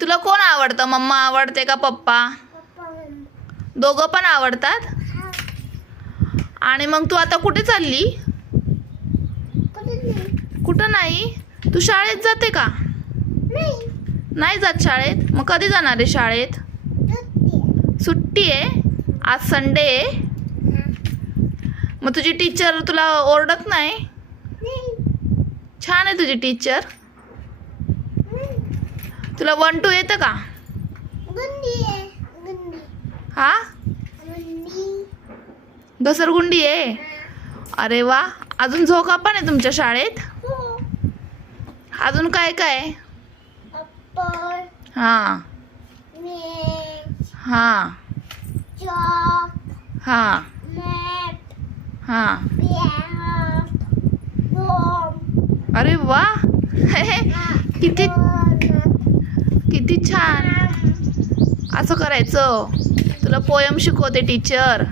तुला कोण आवडतं? मम्मा आवडते का पप्पा? दोघं पण आवडतात. आणि मग तू आता कुठे चालली? कुठं नाही. तू शाळेत जाते का? नाही जात शाळेत. मग कधी जाणार आहे शाळेत? सुट्टी आहे. आज संडे आहे. मग तुझी टीचर तुला ओरडत नाही? छान आहे तुझी टीचर. तुला 1 2 येतं का? हा, घसरगुंडी आहे. अरे वा. अजून झोका पण आहे तुमच्या शाळेत? अजून काय काय? हा हा हा हा. अरे वा. किती किती छान. असं करायचं. तुला पोयम शिकवते टीचर.